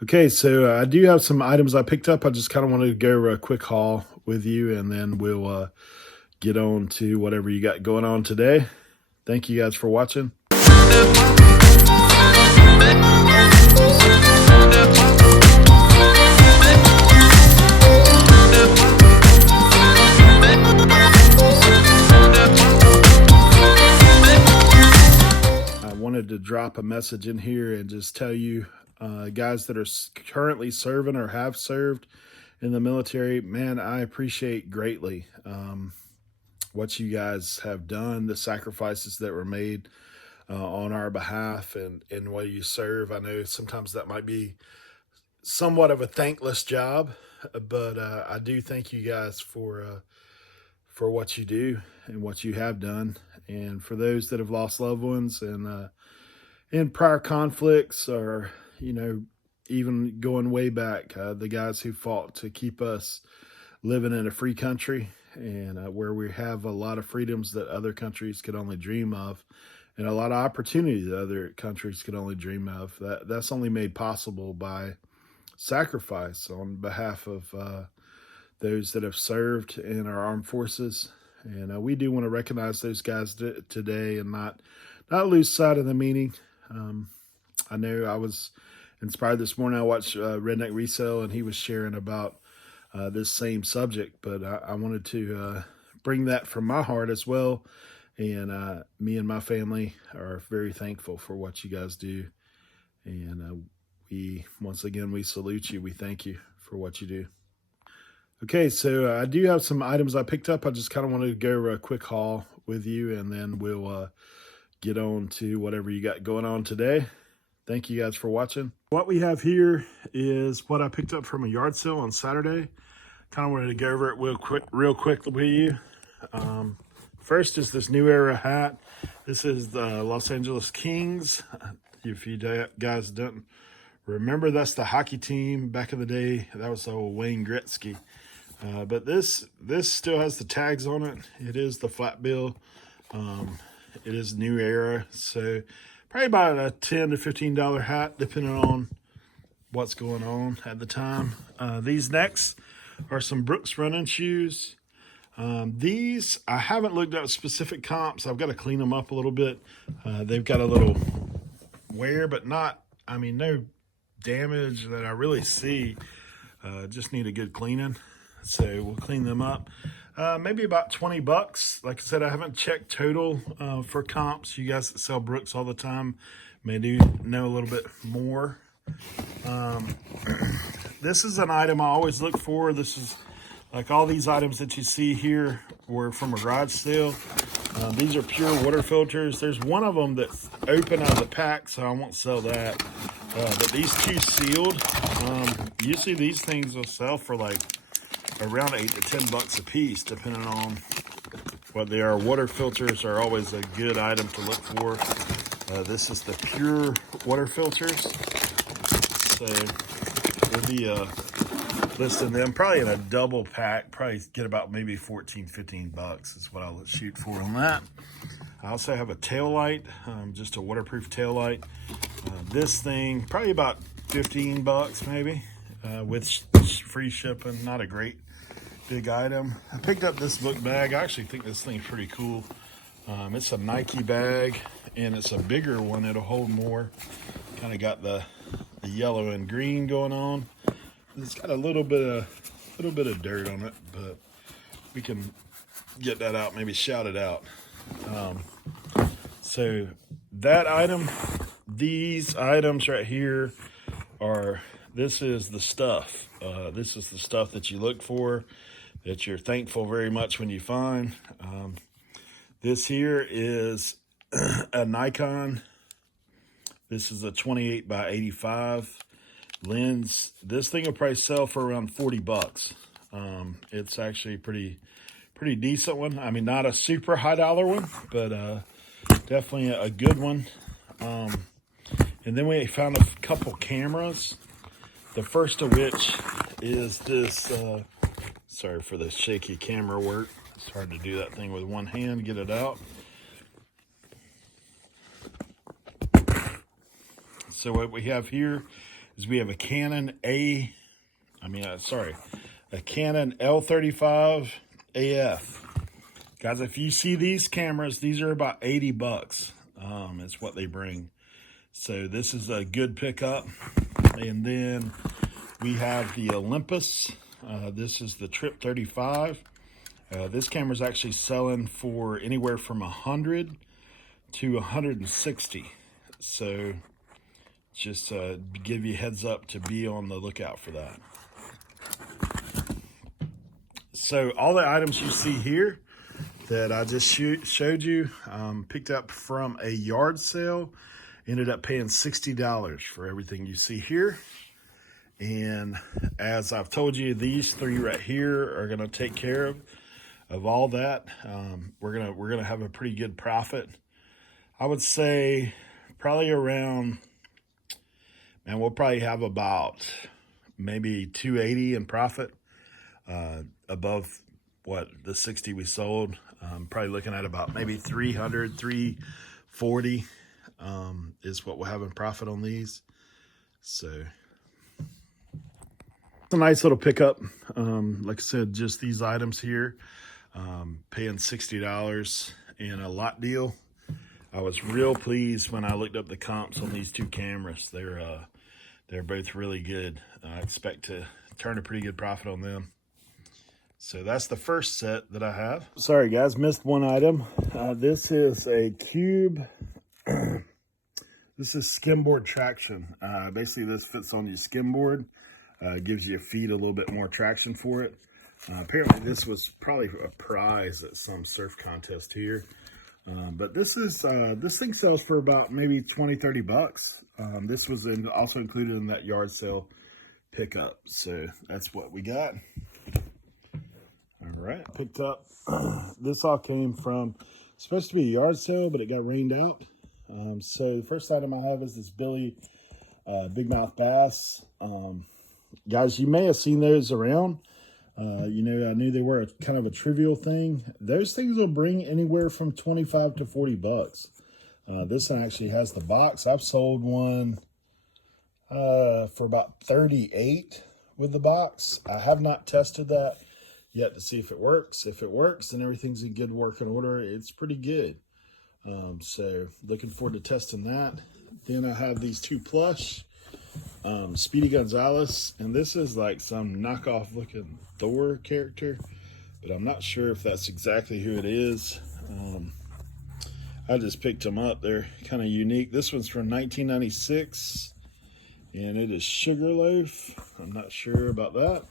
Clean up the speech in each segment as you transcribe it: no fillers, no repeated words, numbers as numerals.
Okay, so I do have some items I picked up. I just kind of wanted to go over a quick haul with you, and then we'll get on to whatever you got going on today. Thank you guys for watching. I wanted to drop a message in here and just tell you, guys that are currently serving or have served in the military, man, I appreciate greatly what you guys have done, the sacrifices that were made on our behalf, and what you serve. I know sometimes that might be somewhat of a thankless job, but I do thank you guys for what you do and what you have done, and for those that have lost loved ones and in prior conflicts, or even going way back, the guys who fought to keep us living in a free country, and where we have a lot of freedoms that other countries could only dream of, and a lot of opportunities that other countries could only dream of. That's only made possible by sacrifice on behalf of those that have served in our armed forces. And we do want to recognize those guys today, and not lose sight of the meaning. I know I was inspired this morning. I watched Redneck Resell, and he was sharing about this same subject, but I wanted to bring that from my heart as well. And me and my family are very thankful for what you guys do. And once again, we salute you. We thank you for what you do. Okay, so I do have some items I picked up. I just kind of wanted to go over a quick haul with you, and then we'll get on to whatever you got going on today. Thank you guys for watching. What we have here is what I picked up from a yard sale on Saturday. Kind of wanted to go over it real quick with you. First is this New Era hat. This is the Los Angeles Kings. If you guys don't remember, that's the hockey team back in the day. That was old Wayne Gretzky. But this still has the tags on it. It is the flat bill. It is New Era, so probably about a $10 to $15 hat, depending on what's going on at the time. These next are some Brooks running shoes. These, I haven't looked at specific comps. I've got to clean them up a little bit. They've got a little wear, but no damage that I really see. Just need a good cleaning. So we'll clean them up. Maybe about 20 bucks. Like I said, I haven't checked total for comps. You guys that sell Brooks all the time may know a little bit more. This is an item I always look for. This is like all these items that you see here were from a garage sale. These are pure water filters. There's one of them that's open out of the pack, so I won't sell that. But these two sealed. Usually these things will sell for like around 8 to 10 bucks a piece, depending on what they are. Water filters are always a good item to look for. This is the pure water filters. So we'll be listing them probably in a double pack. Probably get about maybe 14, 15 bucks is what I'll shoot for on that. I also have a tail light, just a waterproof tail light. This thing probably about 15 bucks maybe, with free shipping. Not a great big item. I picked up this book bag. I actually think this thing's pretty cool. It's a Nike bag, and it's a bigger one. It'll hold more. Kind of got the yellow and green going on. It's got a little bit of dirt on it, but we can get that out, maybe shout it out. So that item, these items right here this is the stuff. This is the stuff that you look for, that you're thankful very much when you find. This here is a Nikon. This is a 28 by 85 lens. This thing will probably sell for around 40 bucks. It's actually a pretty decent one. I mean, not a super high dollar one, but definitely a good one. And then we found a couple cameras. The first of which is this, sorry for the shaky camera work. It's hard to do that thing with one hand, get it out. So what we have here is we have a Canon L35 AF. Guys, if you see these cameras, these are about 80 bucks. It's what they bring. So this is a good pickup. And then we have the Olympus. This is the Trip 35. This camera is actually selling for anywhere from 100 to 160. So just give you a heads up to be on the lookout for that. So all the items you see here that I just showed you, picked up from a yard sale. Ended up paying $60 for everything you see here. And as I've told you, these three right here are gonna take care of all that. We're gonna have a pretty good profit. I would say probably around, man, we'll probably have about maybe 280 in profit, above what the 60 we sold. Probably looking at about maybe 300, 340 is what we'll have in profit on these. So it's a nice little pickup. Like I said, just these items here, paying $60 in a lot deal. I was real pleased when I looked up the comps on these two cameras. They're both really good. I expect to turn a pretty good profit on them. So that's the first set that I have. Sorry guys, missed one item. This is a cube. This is Skimboard Traction. Basically this fits on your skimboard. Gives your feet a little bit more traction for it. Apparently this was probably a prize at some surf contest here. But this thing sells for about maybe 20, 30 bucks. This was also included in that yard sale pickup. So that's what we got. All right, picked up. This all came from, supposed to be a yard sale, but it got rained out. So the first item I have is this Billy Bigmouth bass. Guys, you may have seen those around. You know, I knew they were kind of a trivial thing. Those things will bring anywhere from 25 to 40 bucks. This one actually has the box. I've sold one for about 38 with the box. I have not tested that yet to see if it works. If it works, then everything's in good working order. It's pretty good. So looking forward to testing that. Then I have these two plush, Speedy Gonzalez, and this is like some knockoff looking Thor character, but I'm not sure if that's exactly who it is. I just picked them up. They're kind of unique. This one's from 1996, and it is Sugarloaf. I'm not sure about that.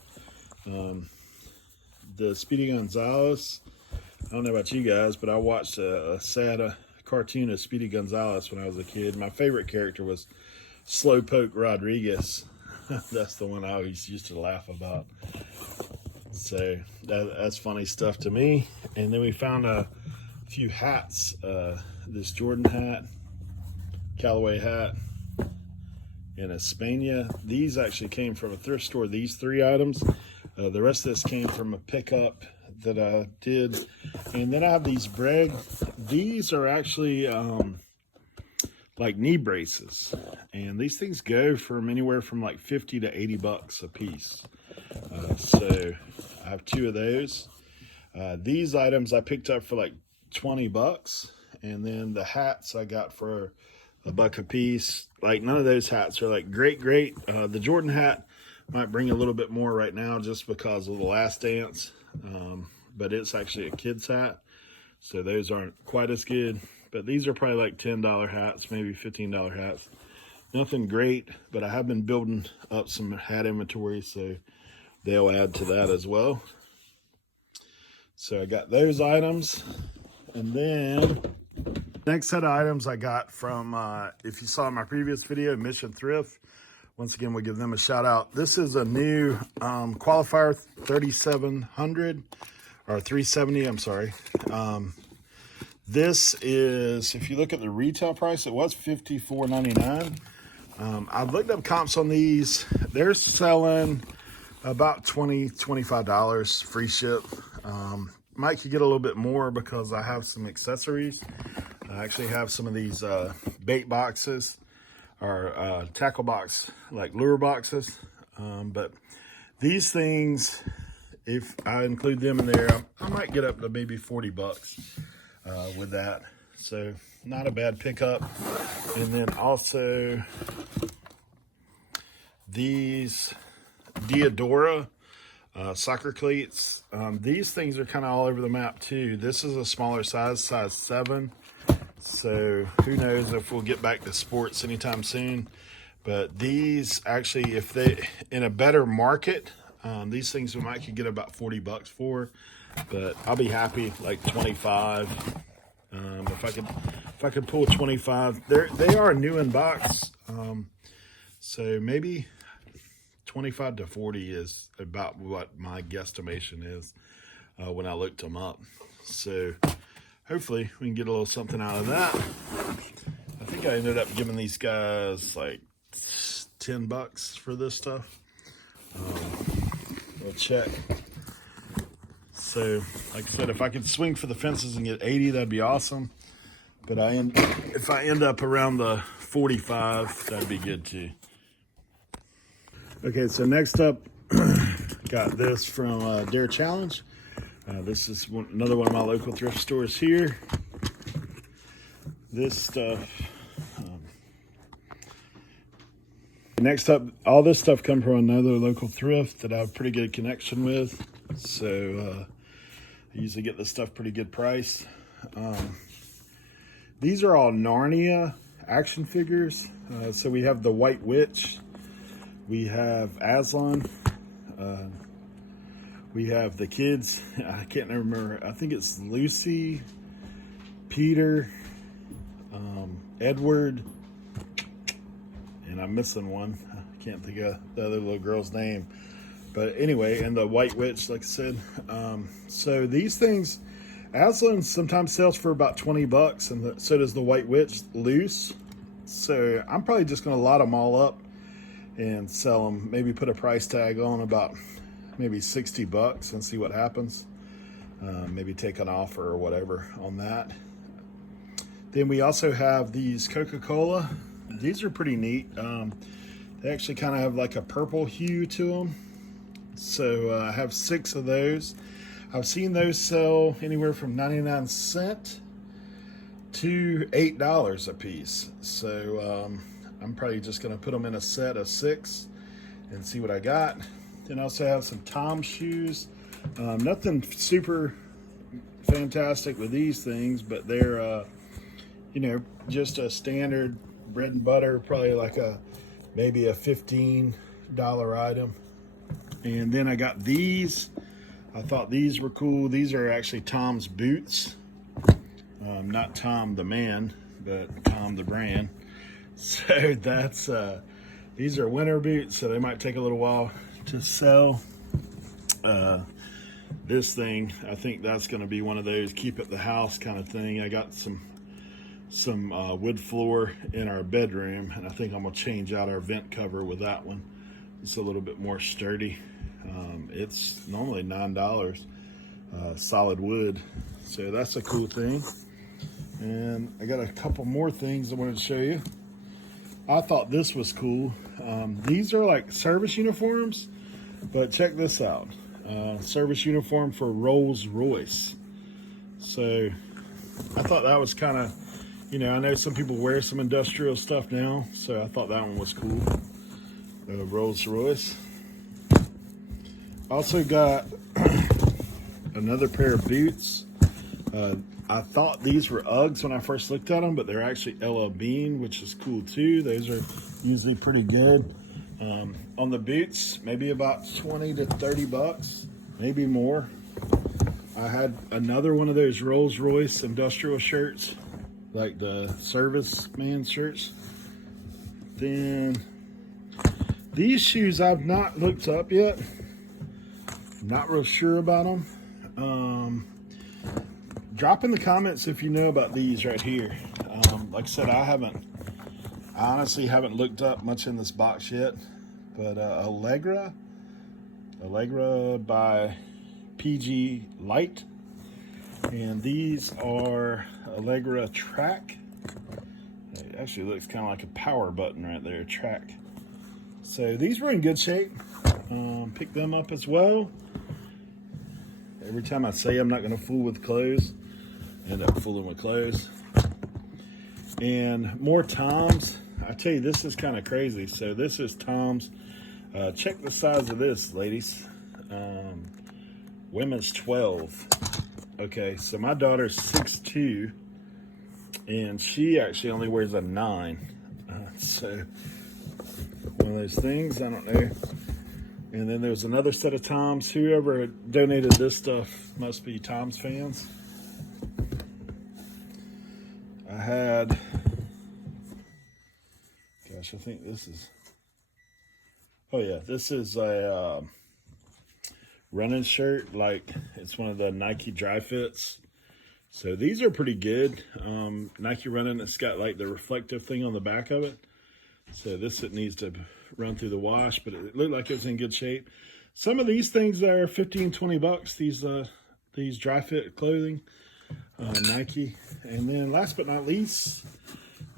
The Speedy Gonzalez, I don't know about you guys, but I watched a sad cartoon of Speedy Gonzalez when I was a kid. My favorite character was Slowpoke Rodriguez. That's the one I always used to laugh about. So that's funny stuff to me. And then we found a few hats. This Jordan hat, Callaway hat, and a Spania. These actually came from a thrift store, these three items. The rest of this came from a pickup that I did. And then I have these Bragg. These are actually like knee braces. And these things go from anywhere from like 50 to 80 bucks a piece. So I have two of those. These items I picked up for like 20 bucks. And then the hats I got for a buck a piece. Like none of those hats are like great. The Jordan hat might bring a little bit more right now just because of the Last Dance. But it's actually a kid's hat. So those aren't quite as good. But these are probably like $10 hats, maybe $15 hats. Nothing great, but I have been building up some hat inventory, so they'll add to that as well. So I got those items. And then next set of items I got from, if you saw my previous video, Mission Thrift. Once again, we'll give them a shout out. This is a new Qualifier 3700 or 370, I'm sorry. This is, if you look at the retail price, it was $54.99. I've looked up comps on these. They're selling about $20, $25 free ship. Might could get a little bit more because I have some accessories. I actually have some of these bait boxes. are tackle box, like lure boxes. But these things, if I include them in there, I might get up to maybe 40 bucks with that. So not a bad pickup. And then also these Diadora soccer cleats. These things are kind of all over the map too. This is a smaller size 7. So who knows if we'll get back to sports anytime soon. But these actually, if they in a better market, these things we might could get about 40 bucks for. But I'll be happy like 25. If I could pull 25. They are new in box. So maybe 25 to 40 is about what my guesstimation is when I looked them up. So hopefully we can get a little something out of that. I think I ended up giving these guys like 10 bucks for this stuff. We'll check. So like I said, if I could swing for the fences and get 80, that'd be awesome. But if I end up around the 45, that'd be good too. Okay, so next up, got this from Dare Challenge. This is another one of my local thrift stores here. This stuff. Next up, all this stuff comes from another local thrift that I have a pretty good connection with. So I usually get this stuff pretty good price. These are all Narnia action figures. So we have the White Witch. We have Aslan. We have the kids. I can't remember. I think it's Lucy, Peter, Edward, and I'm missing one. I can't think of the other little girl's name. But anyway, and the White Witch, like I said. So these things, Aslan sometimes sells for about 20 bucks, and so does the White Witch loose. So I'm probably just going to lot them all up and sell them, maybe put a price tag on about maybe 60 bucks and see what happens. Maybe take an offer or whatever on that. Then we also have these Coca-Cola. These are pretty neat. They actually kind of have like a purple hue to them. So I have 6 of those. I've seen those sell anywhere from 99 cents to $8 a piece. So I'm probably just going to put them in a set of 6 and see what I got. Then I also have some Tom shoes. Nothing super fantastic with these things, but they're, you know, just a standard bread and butter, probably like maybe a $15 item. And then I got these. I thought these were cool. These are actually Tom's boots. Not Tom the man, but Tom the brand. So that's these are winter boots, so they might take a little while to sell. This thing, I think that's going to be one of those keep at the house kind of thing. I got some wood floor in our bedroom, and I think I'm gonna change out our vent cover with that one. It's a little bit more sturdy. It's normally $9, solid wood, so that's a cool thing. And I got a couple more things I wanted to show you. I thought this was cool. These are like service uniforms, but check this out. Service uniform for Rolls-Royce. So I thought that was kind of, you know, I know some people wear some industrial stuff now, so I thought that one was cool. Rolls-Royce. Also got another pair of boots. I thought these were Uggs when I first looked at them, but they're actually LL Bean, which is cool too. Those are usually pretty good. On the boots, maybe about 20 to 30 bucks, maybe more. I had another one of those Rolls-Royce industrial shirts, like the serviceman shirts. Then these shoes I've not looked up yet. Not real sure about them. Drop in the comments if you know about these right here. Like I said, I honestly haven't looked up much in this box yet. But Allegra by PG Light. And these are Allegra Track. Actually looks kind of like a power button right there, track. So these were in good shape. Picked them up as well. Every time I say I'm not going to fool with clothes, I end up fooling with clothes. And more Toms. I tell you, this is kind of crazy. So this is Toms. Check the size of this, ladies. Women's 12. Okay, so my daughter's 6'2", and she actually only wears a 9. So one of those things, I don't know. And then there's another set of Toms. Whoever donated this stuff must be Toms fans. I had, gosh, I think this is, oh yeah, this is a running shirt. Like, it's one of the Nike dry fits. So these are pretty good. Nike running, it's got like the reflective thing on the back of it. So this, it needs to run through the wash, but it looked like it was in good shape. Some of these things are 15, 20 bucks, these dry fit clothing, Nike. And then last but not least,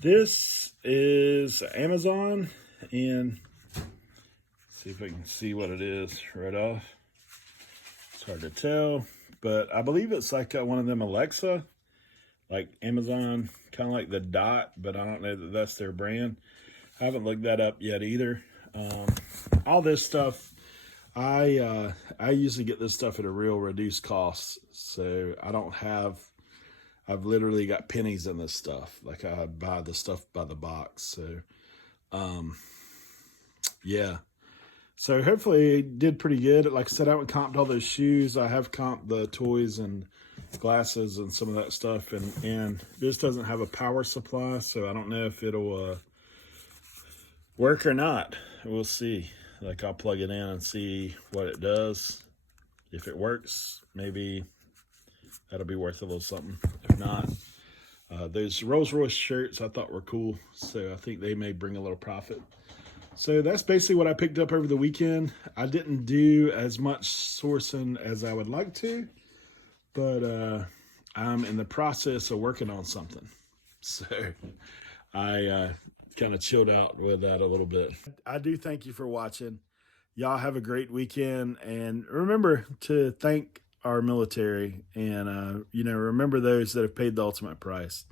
this is Amazon, and see if I can see what it is right off. It's hard to tell, but I believe it's like one of them Alexa, like Amazon, kind of like the Dot, but I don't know that that's their brand. I haven't looked that up yet either. All this stuff, I usually get this stuff at a real reduced cost. So I've literally got pennies in this stuff. Like, I buy the stuff by the box. So, yeah. So hopefully it did pretty good. Like I said, I haven't comped all those shoes. I have comped the toys and glasses and some of that stuff. And this doesn't have a power supply, so I don't know if it'll work or not. We'll see. Like, I'll plug it in and see what it does. If it works, maybe that'll be worth a little something. If not, those Rolls Royce shirts I thought were cool, so I think they may bring a little profit. So that's basically what I picked up over the weekend. I didn't do as much sourcing as I would like to, but I'm in the process of working on something. So I kind of chilled out with that a little bit. I do thank you for watching. Y'all have a great weekend, and remember to thank our military, and remember those that have paid the ultimate price.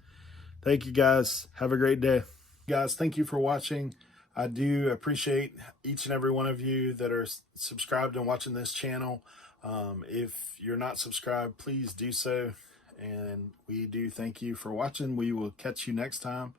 Thank you, guys. Have a great day. Guys, thank you for watching. I do appreciate each and every one of you that are subscribed and watching this channel. If you're not subscribed, please do so. And we do thank you for watching. We will catch you next time.